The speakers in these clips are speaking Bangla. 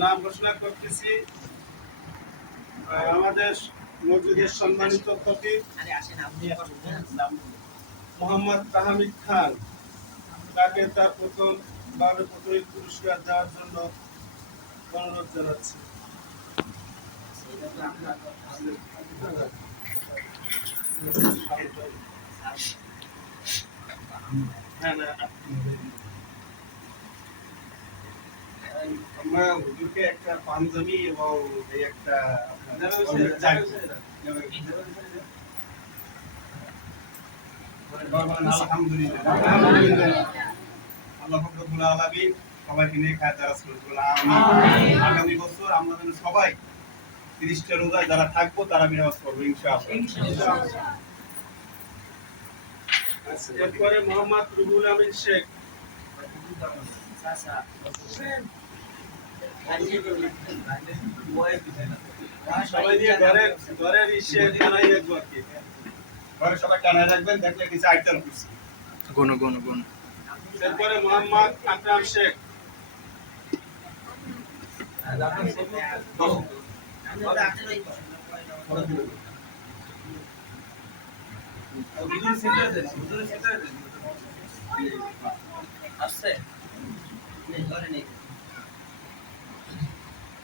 নাম ঘোষণা করতেছি আমাদের মসজিদের সম্মানিত খতিব মোহাম্মদ তাহমিদ খান, তাকে তার প্রথম পুরস্কার দেওয়ার জন্য অনুরোধ জানাচ্ছি। আমরা হুজুরকে একটা পাঞ্জাবি এবং একটা সবাইকে নিয়ে আগামী বছর আমরা যেন সবাই 30টা রোজায় যারা থাকবো তারা নামাজ পড়বো ইনশাআল্লাহ। এরপরে মোহাম্মদ রুহুল আমিন শেখ, সবাই দিয়ে ঘরের ইসে কানাই রাখবো আর কি, ঘরে সবাই কানাই রাখবেন, দেখলে কিছু আইটেম করছি গুণ। এরপরে মোহাম্মদ আকরাম শেখ,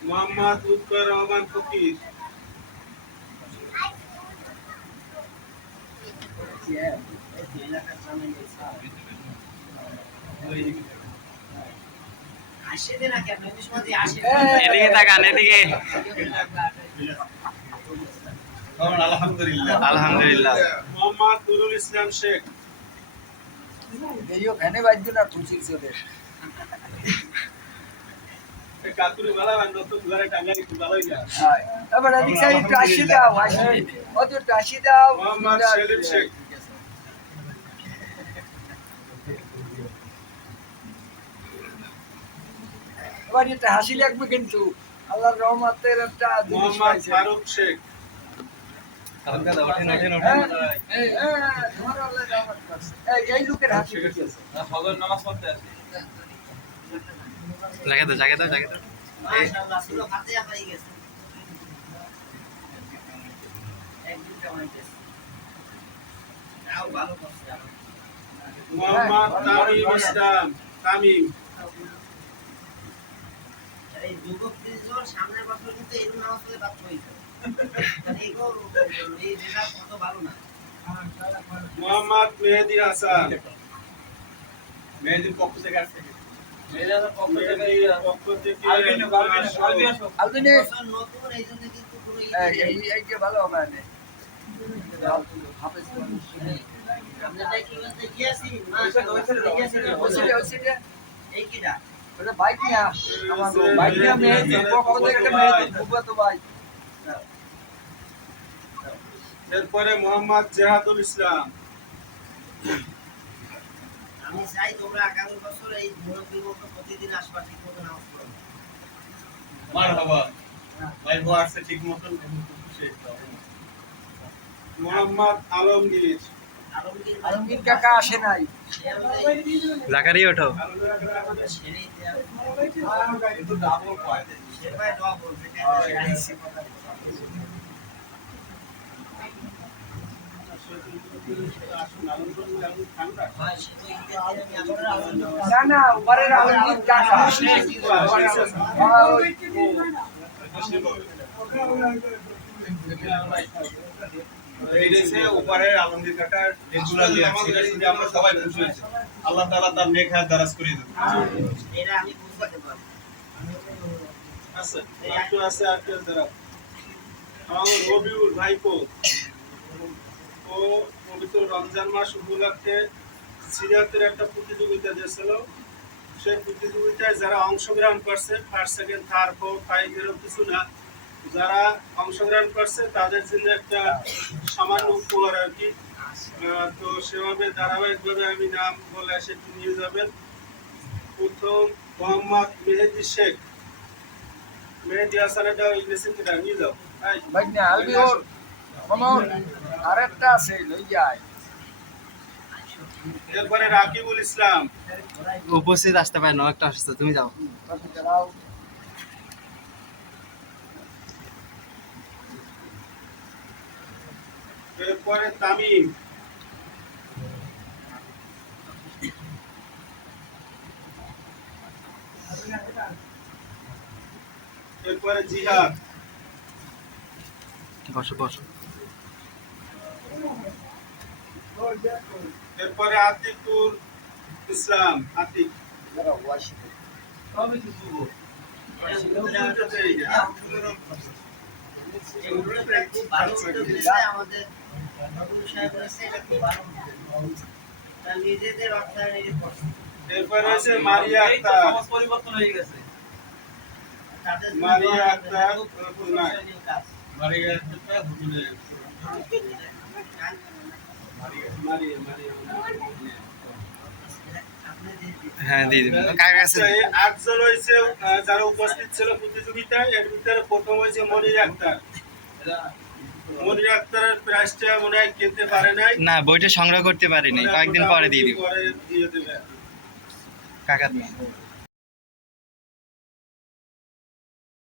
মোহাম্মদ লুৎফর রহমান ফকির, এদিকে তাকান, এদিকে। আলহামদুলিল্লাহ। মোহাম্মদ নুরুল ইসলাম শেখ, কাকুরি ভালো নতুন ঘরে টাঙ্গাই একটু ভালোই না। মোহাম্মদ সেলিম শেখ, হাসি লাগবে কিন্তু আল্লাহর রহমতের একটা মোহাম্মদ ফারুক শেখ, এই লোকের হাসি জায়গা দাও। মোহাম্মদ তামিম ইসলাম তামিম, সামনের বছর কিন্তু এই নামাজ পড়লে বাদ হইছে মোহাম্মদ মেহেদি হাসান, মেহেদির পক্ষ থেকে আসছে, ভালো হবে বাইক নিয়ে বাইক নিয়ে মেহেদির পক্ষ থেকে মেহেদির তো ভাই। এরপরে মোহাম্মদ জেহাদুল ইসলাম, আমি চাই তোমরা আগামী বছর এই মুরব্বীর মতো প্রতিদিন আসবা, ঠিক মতো নামাজ পড়বা। মারহাবা ভাই, বউ আসছে ঠিক মতন। মোহাম্মদ আলমগীর কাকা আসে নাই, জাকারি ওঠো। না উপরের আলমগীর কাকা উপরের আলমগীর কাকা রেগুলারলি আমরা সবাই খুশি হয়েছি। আল্লাহ তাআলা তার নেক হায়াত দারাজ করে দেন। এটা আমি বুঝতে পারি। আচ্ছা একটু আছে আর কি দাঁড়াও। আমার রবিউল ভাইপো, ও পবিত্র রমজান মাস উপলক্ষে সিরিয়াতের একটা প্রতিযোগিতা দিয়েছিল। সেই প্রতিযোগিতায় যারা অংশগ্রহণ করছে, first second third fourth five এরকম কিছু না, যারা অংশগ্রহণ করছে তাদের জন্য একটা সামান্য উপহার আর কি। তো সেভাবে ধারাবাহিকভাবে আমি নাম বলে সেটি নিয়ে যাবেন। প্রথম মোহাম্মদ মেহেদি শেখ, মেহেদি হাসানটা ইউনিভার্সিটিটা নিয়ে যাও। ভাই না আলবি ওর আরেকটা আছে লই যায়। এরপরে রাকিবুল ইসলাম, উপস্থিত আসতে পারে না, একটা আসছে, তুমি যাও। এরপরে তামিম, এরপরে জিহাদ, বসো বসো। এরপরে আতিকুল ইসলাম, আতিক। খুব ভালো উদ্যোগ নিয়েছে আমাদের নবুল সাহেব বলেছে, এটা খুব ভালো উদ্যোগ। তা নিজেদের অর্থায়নে নিজে করছে। এরপরে হচ্ছে মারিয়া আক্তার, সমাজ পরিবর্তন হয়ে গেছে। তাদের মারিয়া আক্তার, প্রশংসনীয় কাজ। মারিয়া, মারিয়া। আপনি যে হ্যাঁ দিয়ে দিবেন কার কাছে আচ্ছা, এই 8 জন হয়েছে যারা উপস্থিত ছিল প্রতিযোগিতায়। এর ভিতরে প্রথম হয়েছে মনির আক্তার। মনির আক্তারের প্রাইজটা মনে হয় কিনতে পারে নাই, না বইটা সংগ্রহ করতে পারিনি, কয়েকদিন পরে দিয়ে দিব। পরে দিয়ে দেবে। কাকা